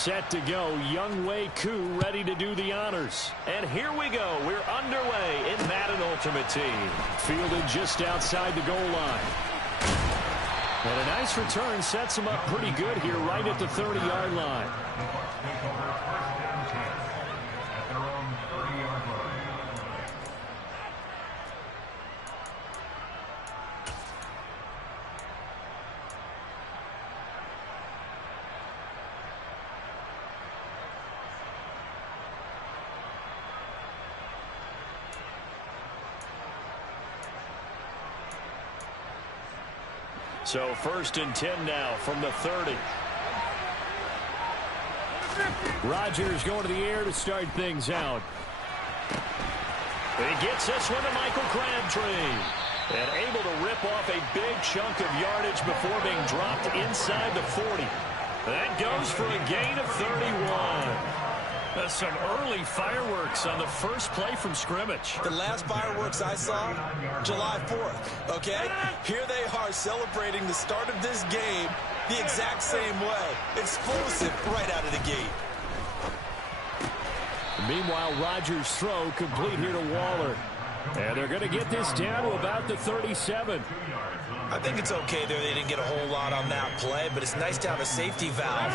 set to go. Young Wei Koo ready to do the honors. And here we go. We're underway in Madden Ultimate Team. Fielded just outside the goal line. And a nice return sets him up pretty good here right at the 30-yard line. So 1st and 10 now from the 30. Rodgers going to the air to start things out. He gets this one to Michael Crabtree. And able to rip off a big chunk of yardage before being dropped inside the 40. That goes for a gain of 31. Some early fireworks on the first play from scrimmage. The last fireworks I saw, July 4th, okay? Here they are celebrating the start of this game the exact same way. Explosive right out of the gate. Meanwhile, Rodgers' throw complete here to Waller. And they're going to get this down to about the 37. I think it's okay there. They didn't get a whole lot on that play, but it's nice to have a safety valve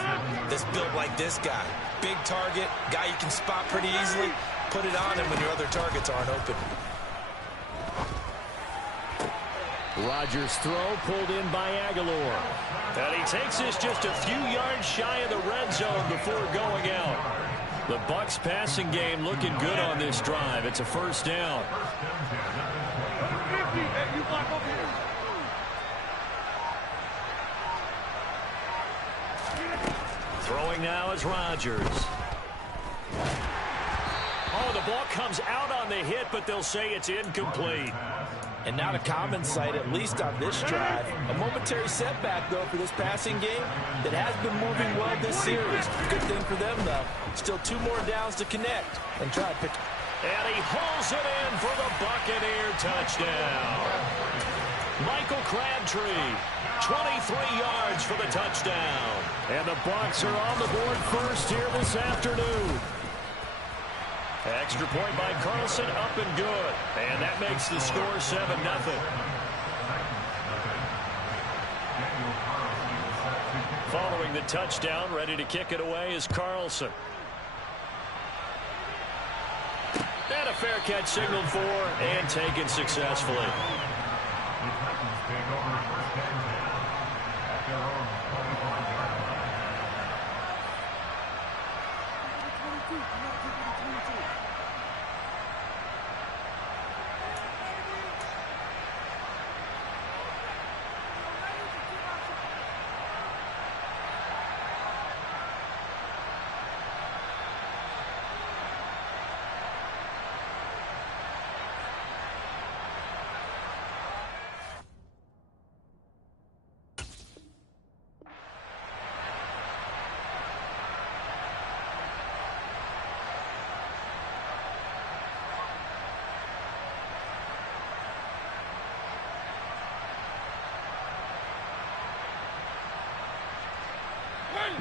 that's built like this guy. Big target, guy you can spot pretty easily. Put it on him when your other targets aren't open. Rodgers' throw pulled in by Aguilar. And he takes this just a few yards shy of the red zone before going out. The Bucs passing game looking good on this drive. It's a first down. Throwing now is Rodgers. Oh, the ball comes out on the hit, but they'll say it's incomplete. And not a common sight, at least on this drive. A momentary setback, though, for this passing game that has been moving well this series. Good thing for them, though. Still 2 more downs to connect and try to pick. And he hauls it in for the Buccaneer touchdown. Michael Crabtree, 23 yards for the touchdown. And the Bucs are on the board first here this afternoon. Extra point by Carlson, up and good. And that makes the score 7-0. Following the touchdown, ready to kick it away is Carlson. And a fair catch signaled for and taken successfully.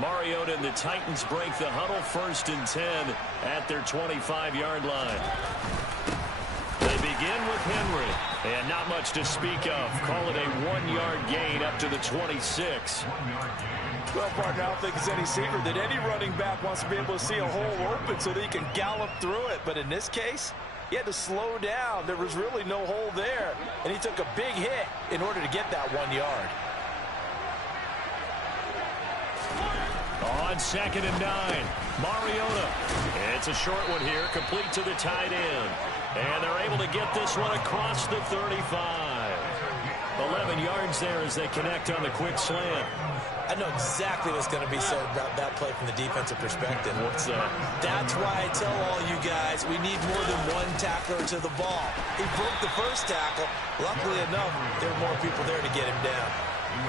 Mariota and the Titans break the huddle, 1st and 10 at their 25-yard line. They begin with Henry, and not much to speak of. Call it a 1-yard gain up to the 26. Well, partner, I don't think it's any secret that any running back wants to be able to see a hole open so that he can gallop through it. But in this case, he had to slow down. There was really no hole there, and he took a big hit in order to get that 1 yard. On 2nd and 9, Mariota. It's a short one here, complete to the tight end. And they're able to get this one across the 35. 11 yards there as they connect on the quick slant. I know exactly what's going to be said about that play from the defensive perspective. What's that? That's why I tell all you guys we need more than one tackler to the ball. He broke the first tackle. Luckily enough, there were more people there to get him down.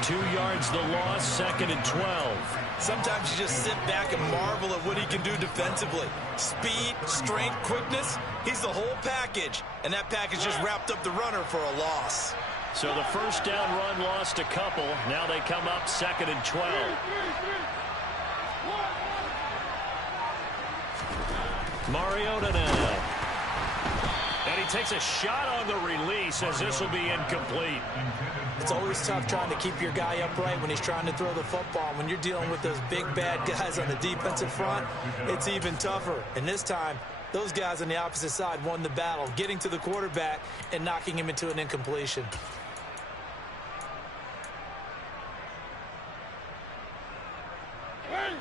2 yards the loss, 2nd and 12. Sometimes you just sit back and marvel at what he can do defensively. Speed, strength, quickness, he's the whole package. And that package just wrapped up the runner for a loss. So the first down run lost a couple. Now they come up 2nd and 12. Mariota now. And he takes a shot on the release as this will be incomplete. It's always tough trying to keep your guy upright when he's trying to throw the football. When you're dealing with those big, bad guys on the defensive front, it's even tougher. And this time, those guys on the opposite side won the battle, getting to the quarterback and knocking him into an incompletion.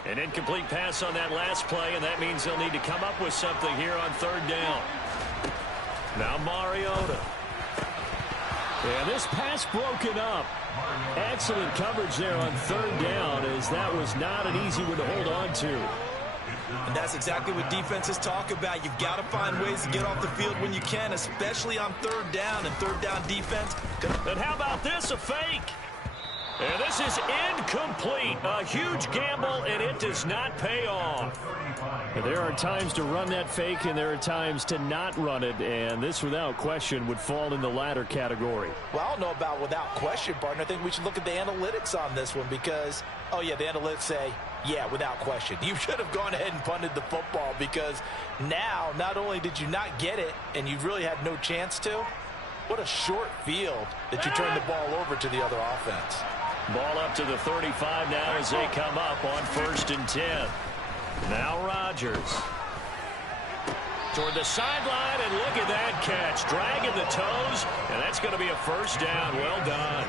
An incomplete pass on that last play, and that means they'll need to come up with something here on third down. Now Mariota. And this pass broken up. Excellent coverage there on third down, as that was not an easy one to hold on to. And that's exactly what defenses talk about. You've got to find ways to get off the field when you can, especially on third down and third down defense. And how about this, a fake? And this is incomplete. A huge gamble, and it does not pay off. And there are times to run that fake, and there are times to not run it, and this, without question, would fall in the latter category. Well, I don't know about without question, partner. I think we should look at the analytics on this one because, oh, yeah, the analytics say, yeah, without question. You should have gone ahead and punted the football because now not only did you not get it and you really had no chance to, what a short field that you turned the ball over to the other offense. Ball up to the 35 now as they come up on 1st and 10. Now Rodgers. Toward the sideline, and look at that catch. Dragging the toes, and that's going to be a first down. Well done.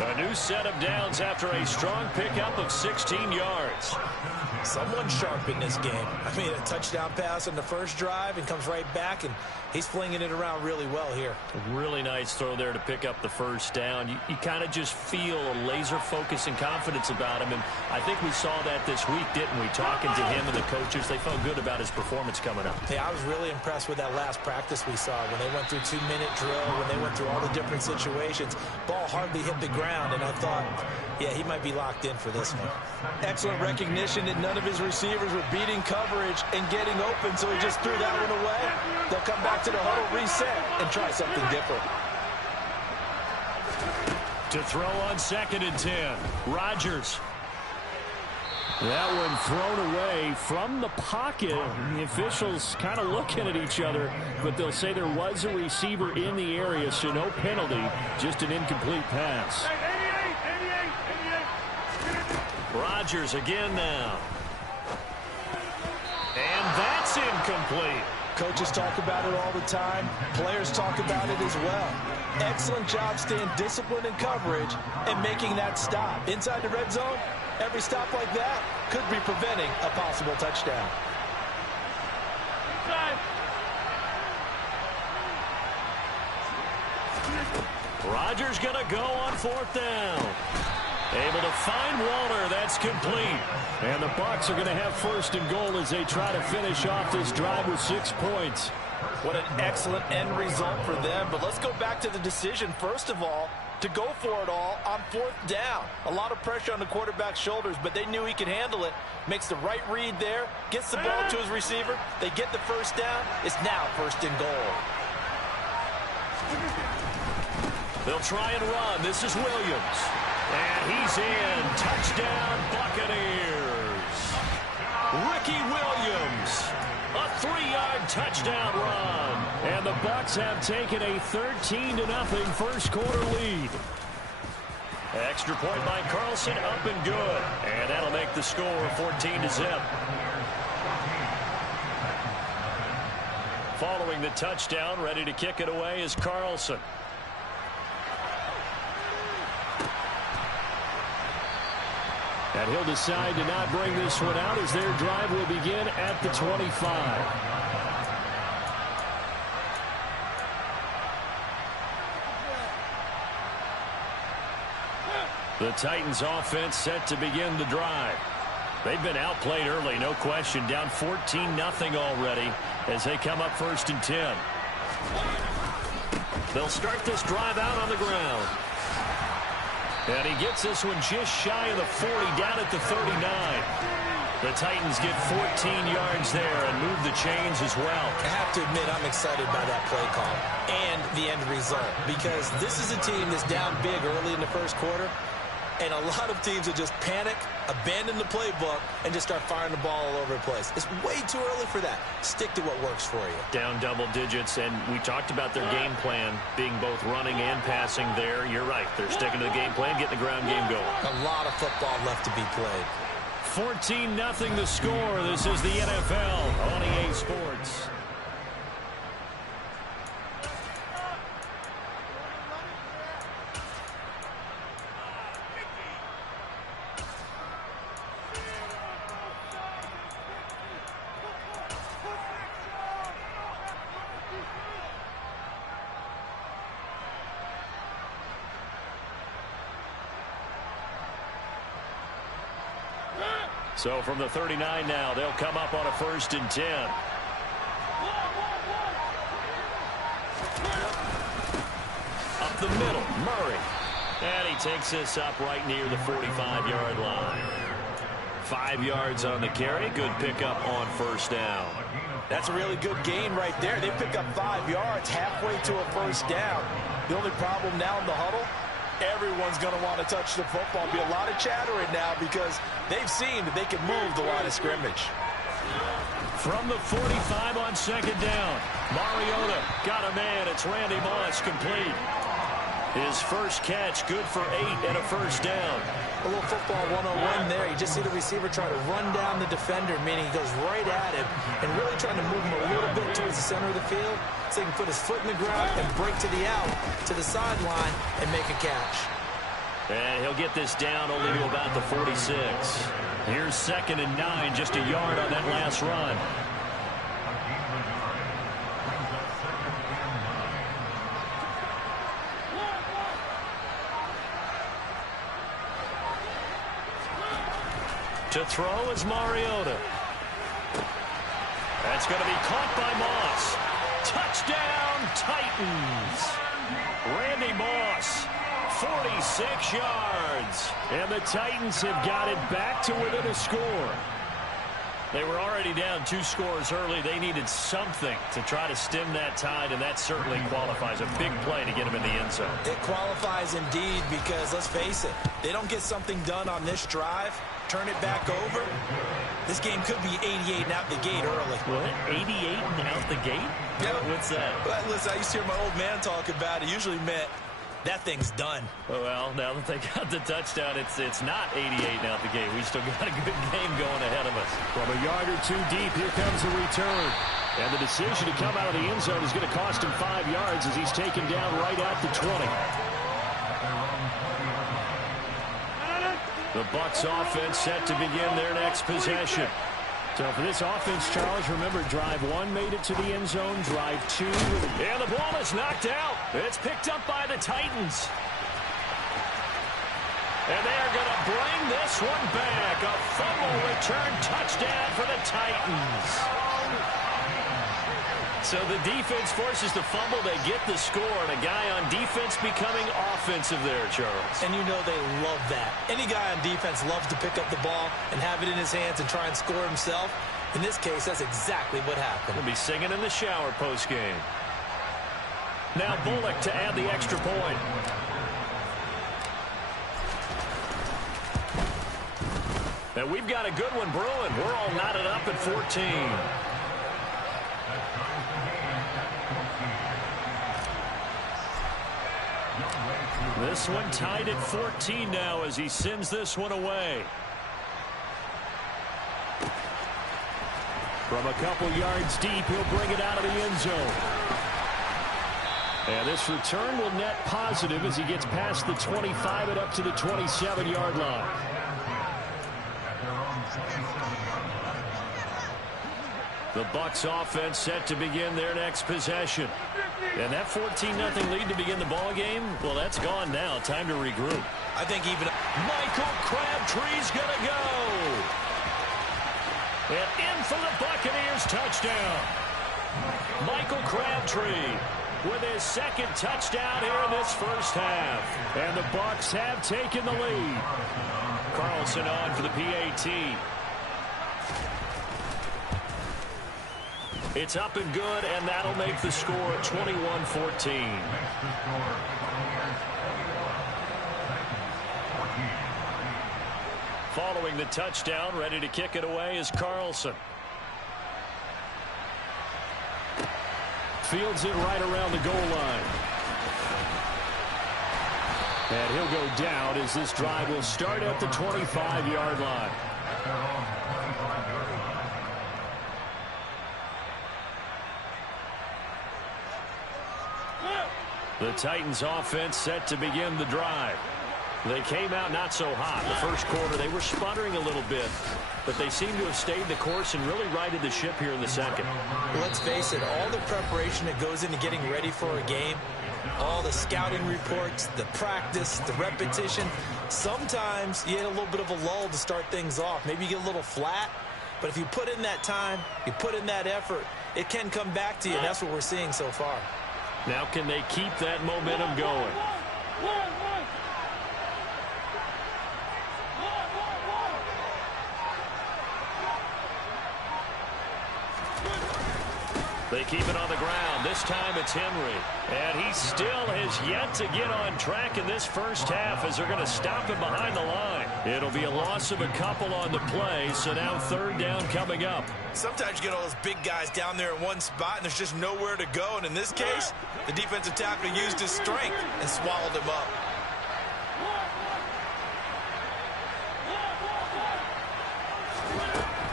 A new set of downs after a strong pickup of 16 yards. Someone sharp in this game. I mean, a touchdown pass on the first drive and comes right back, and he's flinging it around really well here. A really nice throw there to pick up the first down. You kind of just feel a laser focus and confidence about him, and I think we saw that this week, didn't we? Talking to him and the coaches, they felt good about his performance coming up. Yeah, I was really impressed with that last practice we saw when they went through 2-minute drill, when they went through all the different situations. Ball hardly hit the ground, and I thought, yeah, he might be locked in for this one. Excellent recognition that none of his receivers were beating coverage and getting open, so he just threw that one away. They'll come back to the huddle, reset, and try something different. To throw on 2nd and 10, Rodgers. That one thrown away from the pocket. The officials kind of looking at each other, but they'll say there was a receiver in the area, so no penalty, just an incomplete pass. Rodgers again now. And that's incomplete. Coaches talk about it all the time. Players talk about it as well. Excellent job staying disciplined in coverage and making that stop. Inside the red zone, every stop like that could be preventing a possible touchdown. Rodgers going to go on 4th down. Able to find Walter. That's complete. And the Bucs are going to have 1st and goal as they try to finish off this drive with 6 points. What an excellent end result for them. But let's go back to the decision, first of all, to go for it all on 4th down. A lot of pressure on the quarterback's shoulders, but they knew he could handle it. Makes the right read there, gets the ball to his receiver. They get the first down. It's now 1st and goal. They'll try and run. This is Williams. And he's in. Touchdown, Buccaneers. Ricky Williams. A 3-yard touchdown run. And the Bucs have taken a 13-0 first quarter lead. Extra point by Carlson, up and good. And that'll make the score 14-0. Following the touchdown, ready to kick it away is Carlson. And he'll decide to not bring this one out as their drive will begin at the 25. The Titans offense set to begin the drive. They've been outplayed early, no question. Down 14-0 already as they come up 1st and 10. They'll start this drive out on the ground. And he gets this one just shy of the 40, down at the 39. The Titans get 14 yards there and move the chains as well. I have to admit, I'm excited by that play call and the end result, because this is a team that's down big early in the first quarter. And a lot of teams will just panic, abandon the playbook, and just start firing the ball all over the place. It's way too early for that. Stick to what works for you. Down double digits, and we talked about their game plan being both running and passing there. You're right. They're sticking to the game plan, getting the ground game going. A lot of football left to be played. 14-0 the score. This is the NFL on EA Sports. So from the 39 now, they'll come up on a 1st and 10. Up the middle, Murray. And he takes this up right near the 45-yard line. 5 yards on the carry. Good pickup on 1st down. That's a really good gain right there. They pick up 5 yards halfway to a 1st down. The only problem now in the huddle, everyone's going to want to touch the football. Be a lot of chattering now because they've seen that they can move the line of scrimmage. From the 45 on 2nd down, Mariota got a man. It's Randy Moss complete. His first catch, good for 8 and a 1st down. A little football 101 there. You just see the receiver try to run down the defender, meaning he goes right at him and really trying to move him a little bit towards the center of the field so he can put his foot in the ground and break to the out, to the sideline, and make a catch. And he'll get this down only to about the 46. Here's 2nd and 9, just a yard on that last run. To throw is Mariota. That's going to be caught by Moss. Touchdown, Titans. Randy Moss, 46 yards. And the Titans have got it back to within a score. They were already down 2 scores early. They needed something to try to stem that tide, and that certainly qualifies. A big play to get them in the end zone. It qualifies indeed because, let's face it, they don't get something done on this drive, turn it back over, this game could be 88 and out the gate early. What? 88 and out the gate? Yeah. What's that? Well, listen, I used to hear my old man talk about it. Usually meant that thing's done. Well, now that they got the touchdown, it's not 88 and out the gate. We still got a good game going ahead of us. From a yard or 2 deep, here comes the return. And the decision to come out of the end zone is going to cost him 5 yards as he's taken down right at the 20. The Bucs offense set to begin their next possession. So for this offense, Charles, remember, drive 1 made it to the end zone, drive 2. And the ball is knocked out. It's picked up by the Titans. And they are going to bring this one back. A fumble return touchdown for the Titans. So the defense forces the fumble. They get the score. And a guy on defense becoming offensive there, Charles. And you know they love that. Any guy on defense loves to pick up the ball and have it in his hands and try and score himself. In this case, that's exactly what happened. He'll be singing in the shower post-game. Now Bullock to add the extra point. And we've got a good one brewing. We're all knotted up at 14. This one tied at 14 now as he sends this one away. From a couple yards deep, he'll bring it out of the end zone. And this return will net positive as he gets past the 25 and up to the 27-yard line. The Bucs offense set to begin their next possession. And that 14-0 lead to begin the ball game, well, that's gone now. Time to regroup. I think even Michael Crabtree's going to go. And in for the Buccaneers touchdown. Michael Crabtree with his 2nd touchdown here in this first half. And the Bucs have taken the lead. Carlson on for the PAT. It's up and good, and that'll make the score 21-14. following the touchdown. Ready to kick it away is Carlson. Fields it right around the goal line. And he'll go down as this drive will start at the 25-yard line. The Titans offense set to begin the drive. They came out not so hot. The first quarter, they were sputtering a little bit, but they seem to have stayed the course and really righted the ship here in the second. Well, let's face it, all the preparation that goes into getting ready for a game, all the scouting reports, the practice, the repetition, sometimes you get a little bit of a lull to start things off. Maybe you get a little flat, but if you put in that time, you put in that effort, it can come back to you, and that's what we're seeing so far. Now can they keep that momentum going? They keep it on the ground. This time it's Henry. And he still has yet to get on track in this first half as they're going to stop him behind the line. It'll be a loss of a couple on the play, so now third down coming up. Sometimes you get all those big guys down there in one spot, and there's just nowhere to go. And in this case, the defensive tackle used his strength and swallowed him up.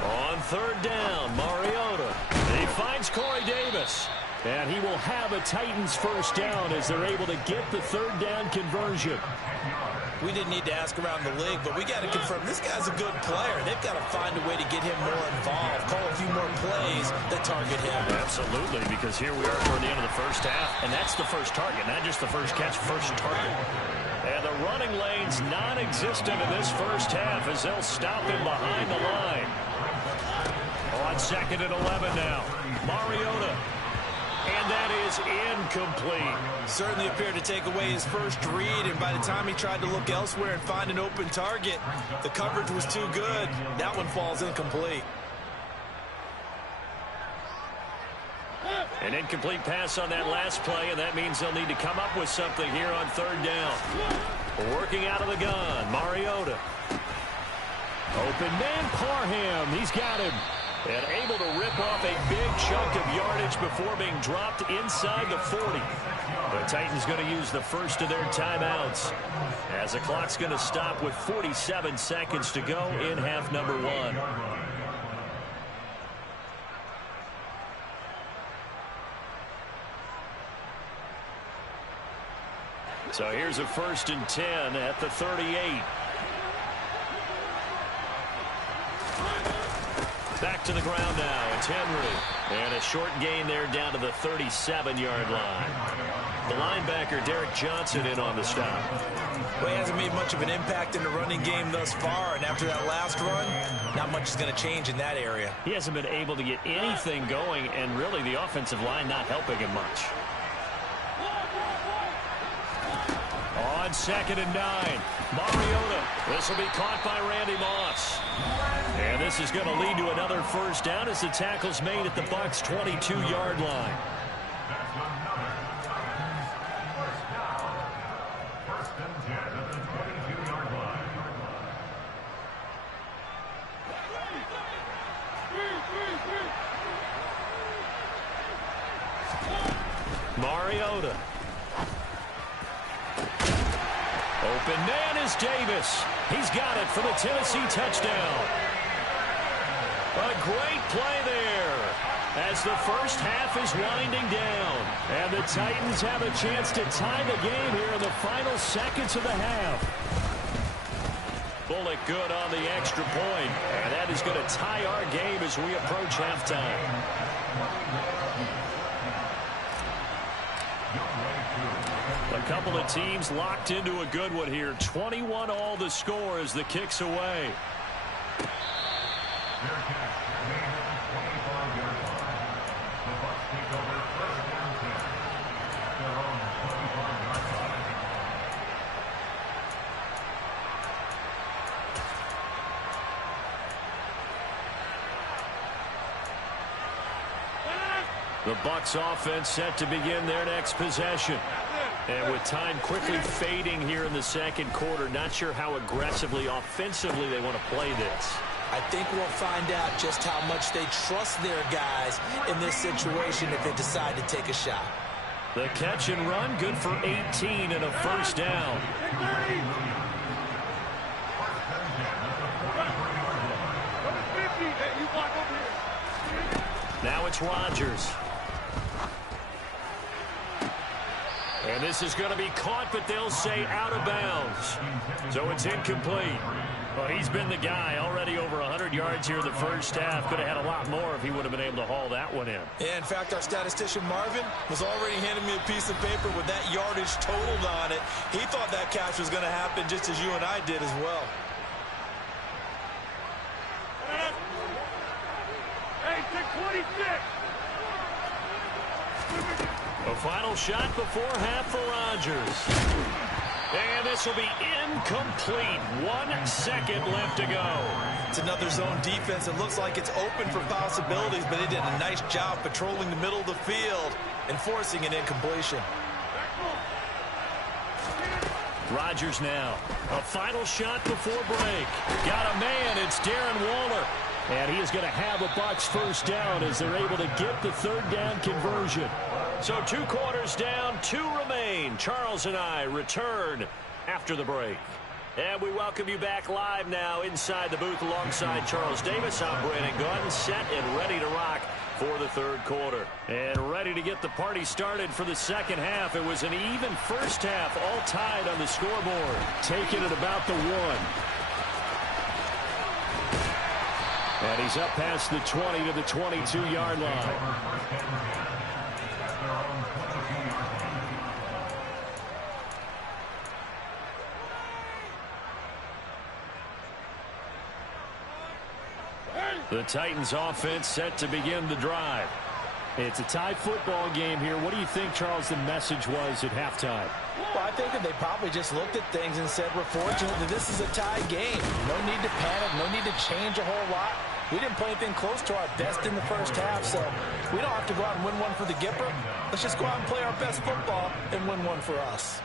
On third down, Mariota. He finds Corey Davis. And he will have a Titans first down as they're able to get the third down conversion. We didn't need to ask around the league, but we got to confirm this guy's a good player. They've got to find a way to get him more involved, call a few more plays that target him. Absolutely, because here we are toward the end of the first half, and that's the first target, not just the first catch, first target. And the running lane's non-existent in this first half as they'll stop him behind the line. On second and 11 now. Mariota. And that is incomplete. Certainly appeared to take away his first read, and by the time he tried to look elsewhere and find an open target, the coverage was too good. That one falls incomplete. An incomplete pass on that last play, and that means they'll need to come up with something here on third down. Working out of the gun, Mariota. Open man, Parham. He's got him. And able to rip off a big chunk of yardage before being dropped inside the 40. The Titans going to use the first of their timeouts as the clock's going to stop with 47 seconds to go in half number one. So here's a 1st and 10 at the 38. Back to the ground now. It's Henry. And a short gain there down to the 37-yard line. The linebacker, Derek Johnson, in on the stop. Well, he hasn't made much of an impact in the running game thus far, and after that last run, not much is going to change in that area. He hasn't been able to get anything going, and really the offensive line not helping him much. On 2nd and 9, Mariota. This will be caught by Randy Moss. And this is going to lead to another first down as the tackle's made at the Bucs' 22-yard line. Mariota. Open man is Davis. He's got it for the Tennessee touchdown. A great play there as the first half is winding down. And the Titans have a chance to tie the game here in the final seconds of the half. Bullock good on the extra point. And that is going to tie our game as we approach halftime. A couple of teams locked into a good one here. 21 all the score as the kick's away. The Bucs offense set to begin their next possession. And with time quickly fading here in the second quarter, not sure how aggressively, offensively they want to play this. I think we'll find out just how much they trust their guys in this situation if they decide to take a shot. The catch and run, good for 18 and a first down. Now it's Rodgers. And this is going to be caught, but they'll say out of bounds. So it's incomplete. Well, he's been the guy, already over 100 yards here in the first half. Could have had a lot more if he would have been able to haul that one in. Yeah, in fact, our statistician Marvin was already handing me a piece of paper with that yardage totaled on it. He thought that catch was going to happen just as you and I did as well. Hey, 626. A final shot before half for Rodgers. And this will be incomplete. 1 second left to go. It's another zone defense. It looks like it's open for possibilities, but they did a nice job patrolling the middle of the field and forcing an incompletion. Rodgers now. A final shot before break. Got a man. It's Darren Waller. And he is going to have a Bucs first down as they're able to get the third down conversion. So 2 quarters down, 2 remain. Charles and I return after the break. And we welcome you back live now inside the booth alongside Charles Davis. I'm Brandon Gunn, set and ready to rock for the third quarter. And ready to get the party started for the second half. It was an even first half, all tied on the scoreboard. Taking it about the 1. And he's up past the 20 to the 22-yard line. The Titans offense set to begin the drive. It's a tie football game here. What do you think, Charles, the message was at halftime? Well, I think that they probably just looked at things and said, we're fortunate that this is a tie game. No need to panic, no need to change a whole lot. We didn't play anything close to our best in the first half, so we don't have to go out and win one for the Gipper. Let's just go out and play our best football and win one for us.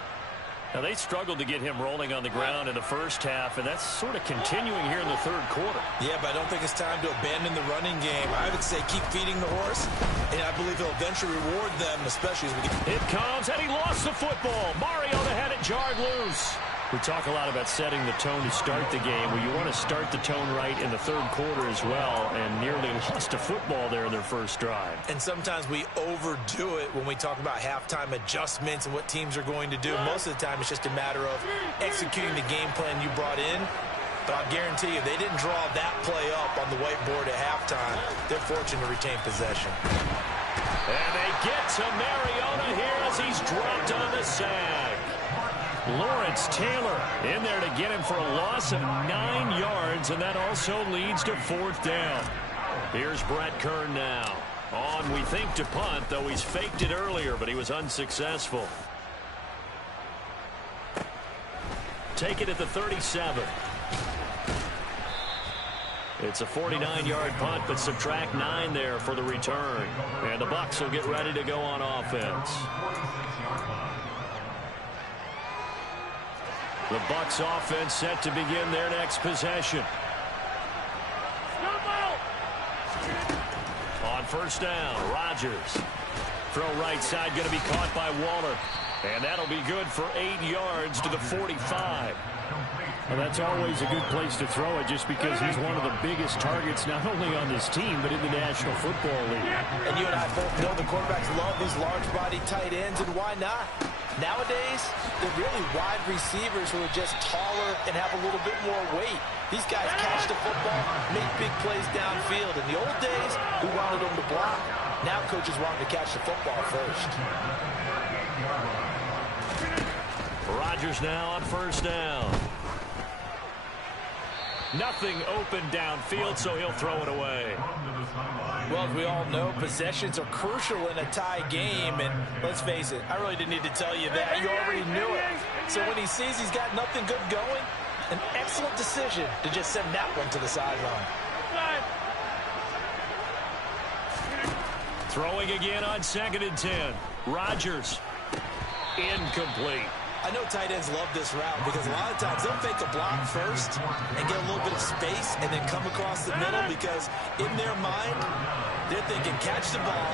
Now, they struggled to get him rolling on the ground in the first half, and that's sort of continuing here in the third quarter. Yeah, but I don't think it's time to abandon the running game. I would say keep feeding the horse, and I believe he'll eventually reward them, especially as we get... It comes, and he lost the football. Mariota had it jarred loose. We talk a lot about setting the tone to start the game. Well, you want to start the tone right in the third quarter as well, and nearly lost a football there in their first drive. And sometimes we overdo it when we talk about halftime adjustments and what teams are going to do. Most of the time, it's just a matter of executing the game plan you brought in. But I'll guarantee you, they didn't draw that play up on the whiteboard at halftime. They're fortunate to retain possession. And they get to Mariota here as he's dropped on the sack. Lawrence Taylor in there to get him for a loss of 9 yards, and that also leads to 4th down. Here's Brett Kern now. On, we think, to punt, though he's faked it earlier, but he was unsuccessful. Take it at the 37. It's a 49-yard punt, but subtract 9 there for the return. And the Bucs will get ready to go on offense. The Bucs offense set to begin their next possession. On first down, Rodgers. Throw right side, going to be caught by Waller. And that'll be good for 8 yards to the 45. Well, that's always a good place to throw it just because he's one of the biggest targets not only on this team but in the National Football League. And you and I both know the quarterbacks love these large-body tight ends, and why not? Nowadays, they're really wide receivers who are just taller and have a little bit more weight. These guys catch the football, make big plays downfield. In the old days, we wanted them to block. Now coaches want them to catch the football first. Rodgers now on first down. Nothing open downfield, so he'll throw it away. Well, as we all know, possessions are crucial in a tie game, and let's face it, I really didn't need to tell you that. You already knew it. So when he sees he's got nothing good going, an excellent decision to just send that one to the sideline. Throwing again on 2nd and 10. Rodgers incomplete. I know tight ends love this route because a lot of times they'll fake a block first and get a little bit of space and then come across the middle because in their mind, they're thinking catch the ball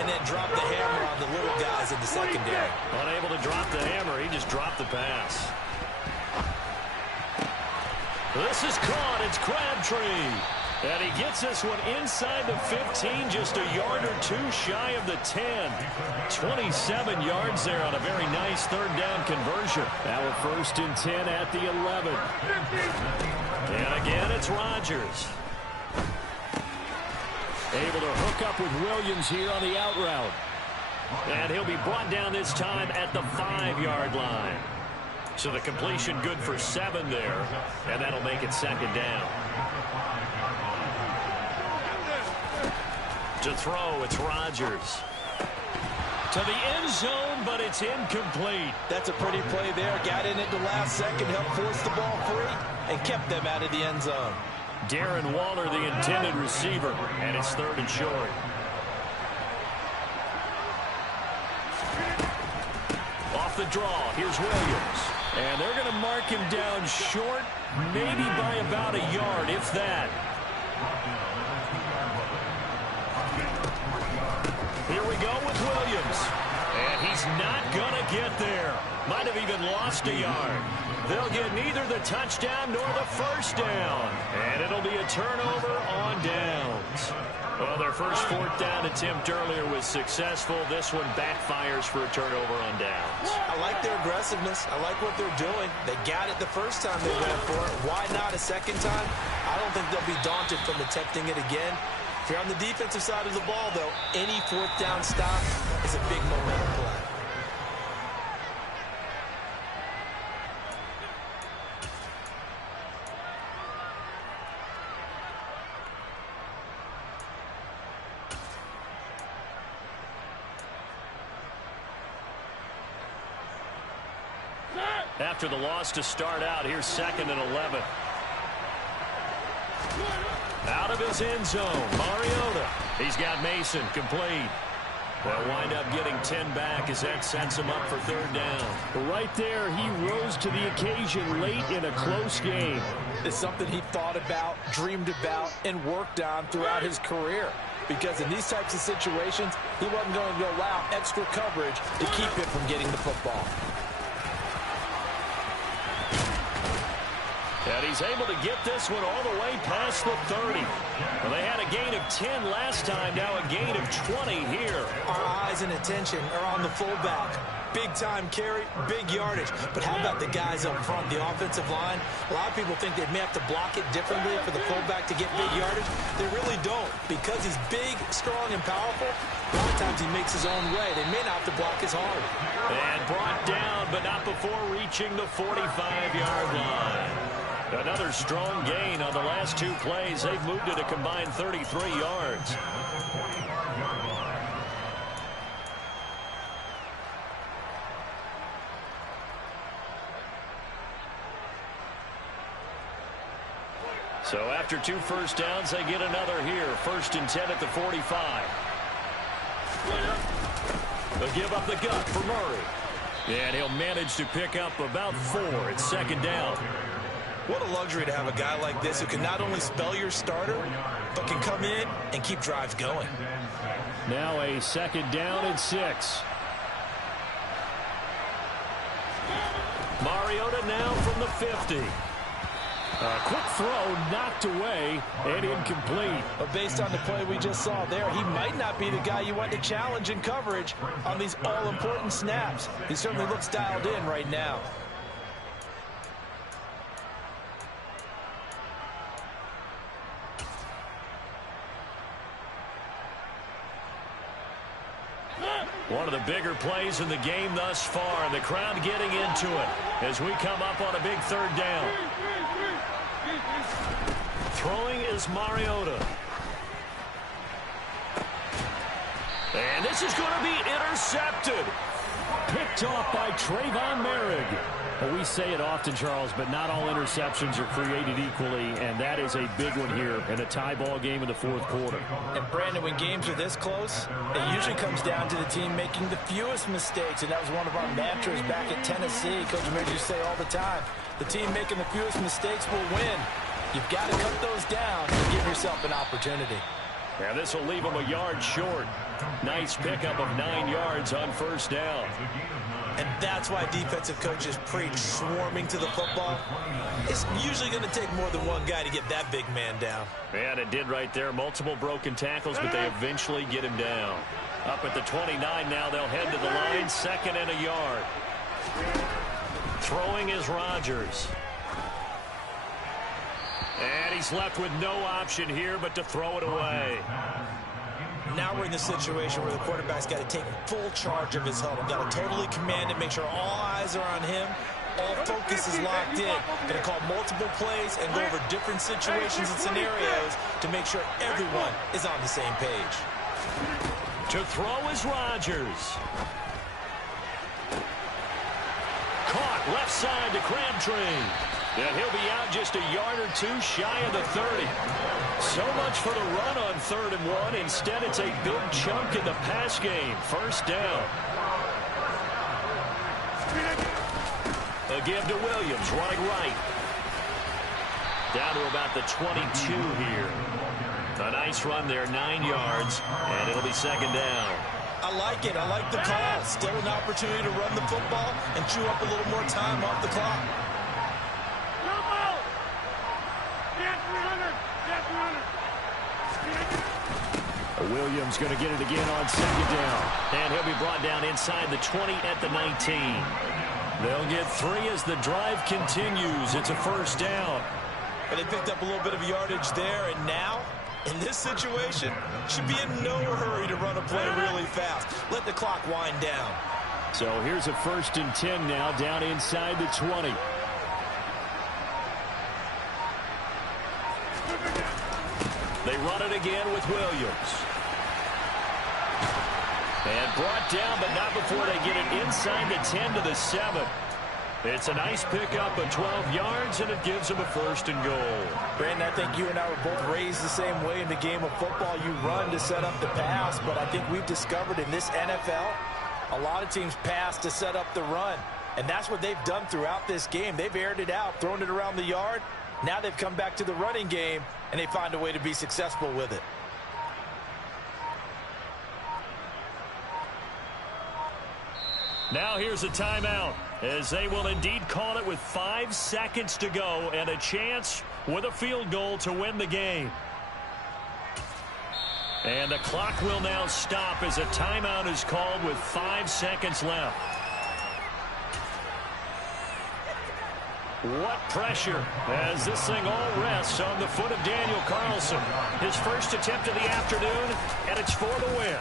and then drop the hammer on the little guys in the secondary. Unable to drop the hammer, he just dropped the pass. This is caught. It's Crabtree. And he gets this one inside the 15, just a yard or two shy of the 10. 27 yards there on a very nice third down conversion. Now a 1st and 10 at the 11. And again, it's Rodgers. Able to hook up with Williams here on the out route. And he'll be brought down this time at the 5-yard line. So the completion good for 7 there, and that'll make it 2nd down. To throw, it's Rodgers. To the end zone, but it's incomplete. That's a pretty play there. Got in at the last second, helped force the ball free, and kept them out of the end zone. Darren Waller, the intended receiver, and it's 3rd and short. Off the draw, here's Williams. And they're going to mark him down short, maybe by about a yard, if that. Here we go with Williams. And he's not going to get there. Might have even lost a yard. They'll get neither the touchdown nor the 1st down. And it'll be a turnover on downs. Well, their first 4th down attempt earlier was successful. This one backfires for a turnover on downs. I like their aggressiveness. I like what they're doing. They got it the first time they went for it. Why not a second time? I don't think they'll be daunted from attempting it again. If you're on the defensive side of the ball, though, any 4th down stop is a big momentum play. After the loss to start out, here's 2nd and 11. Out of his end zone, Mariota. He's got Mason complete. They'll wind up getting 10 back as that sets him up for 3rd down. Right there, he rose to the occasion late in a close game. It's something he thought about, dreamed about, and worked on throughout his career. Because in these types of situations, he wasn't going to allow extra coverage to keep him from getting the football. And he's able to get this one all the way past the 30. Well, they had a gain of 10 last time, now a gain of 20 here. Our eyes and attention are on the fullback. Big-time carry, big yardage. But how about the guys up front, the offensive line? A lot of people think they may have to block it differently for the fullback to get big yardage. They really don't. Because he's big, strong, and powerful, a lot of times he makes his own way. They may not have to block as hard. And brought down, but not before reaching the 45-yard line. Another strong gain on the last 2 plays. They've moved it a combined 33 yards. So after 2 first downs, they get another here. 1st and 10 at the 45. They'll give up the gut for Murray. And he'll manage to pick up about 4. It's 2nd down. What a luxury to have a guy like this who can not only spell your starter, but can come in and keep drives going. Now a 2nd down and 6. Mariota now from the 50. A quick throw knocked away and incomplete. But based on the play we just saw there, he might not be the guy you want to challenge in coverage on these all-important snaps. He certainly looks dialed in right now. One of the bigger plays in the game thus far, and the crowd getting into it as we come up on a big 3rd down. Throwing is Mariota. And this is going to be intercepted. Picked off by Trayvon Merrick. Well, we say it often, Charles, but not all interceptions are created equally, and that is a big one here in a tie ball game in the fourth quarter. And, Brandon, when games are this close, it usually comes down to the team making the fewest mistakes, and that was one of our mantras back at Tennessee. Coach Mears used to say all the time, the team making the fewest mistakes will win. You've got to cut those down and give yourself an opportunity. Yeah, this will leave him a yard short. Nice pickup of 9 yards on first down. And that's why defensive coaches preach swarming to the football. It's usually going to take more than one guy to get that big man down. And it did right there. Multiple broken tackles, but they eventually get him down. Up at the 29 now, they'll head to the line. 2nd and a yard. Throwing is Rodgers. And he's left with no option here but to throw it away. Now we're in the situation where the quarterback's got to take full charge of his huddle. Got to totally command it, make sure all eyes are on him. All focus is locked in. Going to call multiple plays and go over different situations and scenarios to make sure everyone is on the same page. To throw is Rodgers. Caught left side to Crabtree. And he'll be out just a yard or two shy of the 30. So much for the run on 3rd and 1. Instead, it's a big chunk in the pass game. First down. A give to Williams, running right. Down to about the 22 here. A nice run there, 9 yards, and it'll be 2nd down. I like it. I like the call. Still an opportunity to run the football and chew up a little more time off the clock. Williams going to get it again on 2nd down. And he'll be brought down inside the 20 at the 19. They'll get 3 as the drive continues. It's a first down. And they picked up a little bit of yardage there, and now, in this situation, should be in no hurry to run a play really fast. Let the clock wind down. So here's a 1st and 10 now, down inside the 20. They run it again with Williams. And brought down, but not before they get it inside the 10 to the 7. It's a nice pickup of 12 yards, and it gives them a 1st and goal. Brandon, I think you and I were both raised the same way in the game of football. You run to set up the pass, but I think we've discovered in this NFL, a lot of teams pass to set up the run. And that's what they've done throughout this game. They've aired it out, thrown it around the yard. Now they've come back to the running game, and they find a way to be successful with it. Now here's a timeout, as they will indeed call it with 5 seconds to go and a chance with a field goal to win the game. And the clock will now stop as a timeout is called with 5 seconds left. What pressure as this thing all rests on the foot of Daniel Carlson. His first attempt of the afternoon, and it's for the win.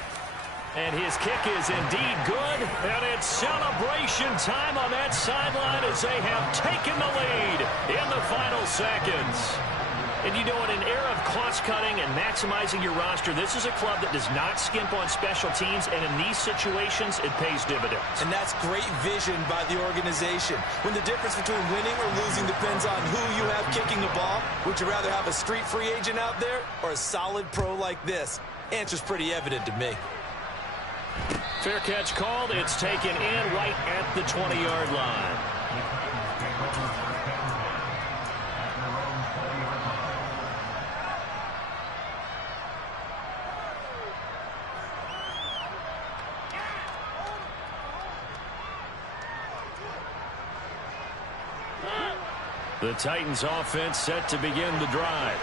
And his kick is indeed good, and it's celebration time on that sideline as they have taken the lead in the final seconds. And you know, in an era of cost-cutting and maximizing your roster, this is a club that does not skimp on special teams, and in these situations, it pays dividends. And that's great vision by the organization. When the difference between winning or losing depends on who you have kicking the ball, would you rather have a street free agent out there or a solid pro like this? Answer's pretty evident to me. Fair catch called. It's taken in right at the 20-yard line. The Titans offense set to begin the drive.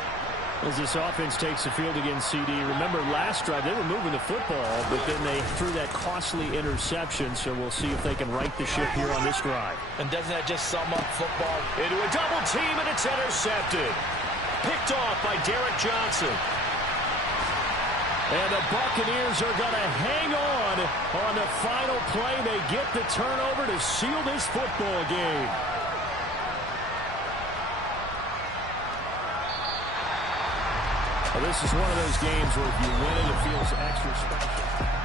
As this offense takes the field against CD, remember last drive they were moving the football, but then they threw that costly interception, so we'll see if they can right the ship here on this drive. And doesn't that just sum up football? Into a double team, and it's intercepted. Picked off by Derek Johnson. And the Buccaneers are going to hang on the final play. They get the turnover to seal this football game. Well, this is one of those games where if you win it, it feels extra special.